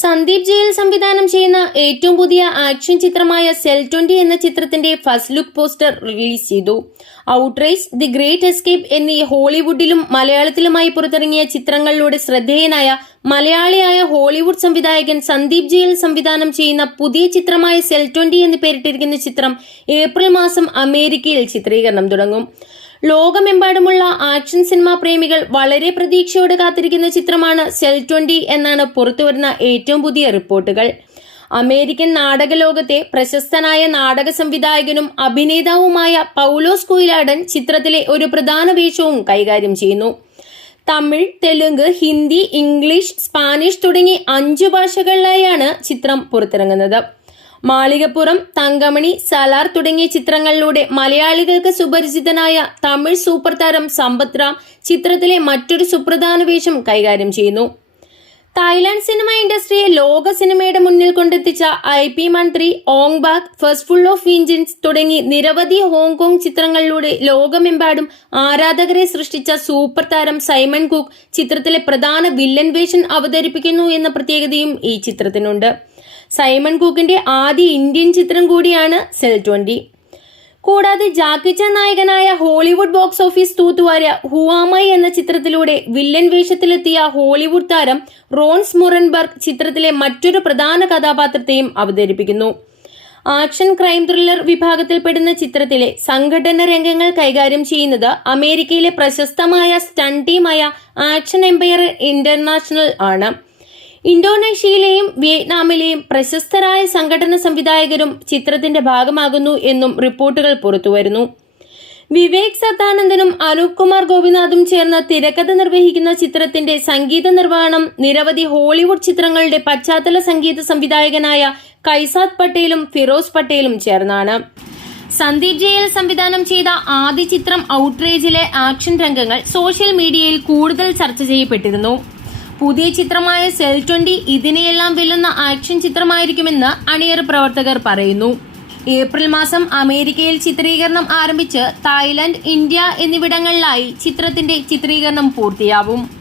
Sandeep jail സംവിധാനം ചെയ്യുന്ന ഏറ്റവും പുതിയ ആക്ഷൻ ചിത്രമായ സെൽ ട്വന്റി എന്ന ചിത്രത്തിന്റെ ഫസ്റ്റ് ലുക്ക് പോസ്റ്റർ റിലീസ് ചെയ്തു. ഔട്ട്റേസ് ദി ഗ്രേറ്റ് എസ്കേപ്പ് എന്നീ ഹോളിവുഡിലും മലയാളത്തിലുമായി പുറത്തിറങ്ങിയ ചിത്രങ്ങളിലൂടെ ശ്രദ്ധേയനായ മലയാളിയായ ഹോളിവുഡ് സംവിധായകൻ സന്ദീപ് ജയിൽ സംവിധാനം ചെയ്യുന്ന പുതിയ ചിത്രമായ സെൽ ട്വന്റി എന്ന് പേരിട്ടിരിക്കുന്ന ചിത്രം ഏപ്രിൽ മാസം അമേരിക്കയിൽ ചിത്രീകരണം തുടങ്ങും. ലോകമെമ്പാടുമുള്ള ആക്ഷൻ സിനിമാ പ്രേമികൾ വളരെ പ്രതീക്ഷയോടെ കാത്തിരിക്കുന്ന ചിത്രമാണ് സെൽ ട്വന്റി എന്നാണ് പുറത്തുവരുന്ന ഏറ്റവും പുതിയ റിപ്പോർട്ടുകൾ. അമേരിക്കൻ നാടക ലോകത്തെ പ്രശസ്തനായ നാടക സംവിധായകനും അഭിനേതാവുമായ പൗലോസ് കുയിലാടൻ ചിത്രത്തിലെ ഒരു പ്രധാന വേഷവും കൈകാര്യം ചെയ്യുന്നു. തമിഴ് തെലുങ്ക് ഹിന്ദി ഇംഗ്ലീഷ് സ്പാനിഷ് തുടങ്ങി അഞ്ചു ഭാഷകളിലായാണ് ചിത്രം പുറത്തിറങ്ങുന്നത്. മാളികപ്പുറം തങ്കമണി സലാർ തുടങ്ങിയ ചിത്രങ്ങളിലൂടെ മലയാളികൾക്ക് സുപരിചിതനായ തമിഴ് സൂപ്പർ താരം സമ്പത് റാം ചിത്രത്തിലെ മറ്റൊരു സുപ്രധാന വേഷം കൈകാര്യം ചെയ്യുന്നു. തായ്ലാന്റ് സിനിമ ഇൻഡസ്ട്രിയെ ലോക സിനിമയുടെ മുന്നിൽ കൊണ്ടെത്തിച്ച ഐ പി മന്ത്രി Ong Bak first full of ഇഞ്ചിൻസ് തുടങ്ങി നിരവധി ഹോങ്കോങ് ചിത്രങ്ങളിലൂടെ ലോകമെമ്പാടും ആരാധകരെ സൃഷ്ടിച്ച സൂപ്പർ താരം സൈമൺ കുക്ക് ചിത്രത്തിലെ പ്രധാന വില്ലൻ വേഷൻ അവതരിപ്പിക്കുന്നു എന്ന പ്രത്യേകതയും ഈ ചിത്രത്തിനുണ്ട്. സൈമൺ കുക്കിന്റെ ആദ്യ ഇന്ത്യൻ ചിത്രം കൂടിയാണ് സെൽ ട്വന്റി. കൂടാതെ ജാക്കി ചാൻ നായകനായ ഹോളിവുഡ് ബോക്സ് ഓഫീസ് തൂത്തുവാരിയ ഹുവാമൈ എന്ന ചിത്രത്തിലൂടെ വില്ലൻ വേഷത്തിലെത്തിയ ഹോളിവുഡ് താരം റോൺസ് മുറൻബർഗ് ചിത്രത്തിലെ മറ്റൊരു പ്രധാന കഥാപാത്രത്തെയും അവതരിപ്പിക്കുന്നു. ആക്ഷൻ ക്രൈം ത്രില്ലർ വിഭാഗത്തിൽപ്പെടുന്ന ചിത്രത്തിലെ സംഘടന രംഗങ്ങൾ കൈകാര്യം ചെയ്യുന്നത് അമേരിക്കയിലെ പ്രശസ്തമായ സ്റ്റൺ ടീമായ ആക്ഷൻ എംപയർ ഇന്റർനാഷണൽ ആണ്. ഇന്തോനേഷ്യയിലെയും വിയറ്റ്നാമിലെയും പ്രശസ്തരായ സംഘടന സംവിധായകരും ചിത്രത്തിന്റെ ഭാഗമാകുന്നു എന്നും റിപ്പോർട്ടുകൾ പുറത്തുവരുന്നു. വിവേക് സത്താനന്ദനും അനൂപ് കുമാർ ഗോപിനാഥും ചേർന്ന് തിരക്കഥ നിർവഹിക്കുന്ന ചിത്രത്തിന്റെ സംഗീത നിർവഹണം നിരവധി ഹോളിവുഡ് ചിത്രങ്ങളുടെ പശ്ചാത്തല സംഗീത സംവിധായകനായ കൈസാദ് പട്ടേലും ഫിറോസ് പട്ടേലും ചേർന്നാണ്. സന്ദീപ് ജയൽ സംവിധാനം ചെയ്ത ആദ്യ ചിത്രം ഔട്ട്റേജിലെ ആക്ഷൻ രംഗങ്ങൾ സോഷ്യൽ മീഡിയയിൽ കൂടുതൽ ചർച്ച ചെയ്യപ്പെട്ടിരുന്നു. പുതിയ ചിത്രമായ സെൽ ട്വന്റി ഇതിനെയെല്ലാം വെല്ലുന്ന ആക്ഷൻ ചിത്രമായിരിക്കുമെന്ന് അണിയർ പ്രവർത്തകർ പറയുന്നു. ഏപ്രിൽ മാസം അമേരിക്കയിൽ ചിത്രീകരണം ആരംഭിച്ച് തായ്ലൻഡ് ഇന്ത്യ എന്നിവിടങ്ങളിലായി ചിത്രത്തിന്റെ ചിത്രീകരണം പൂർത്തിയാവും.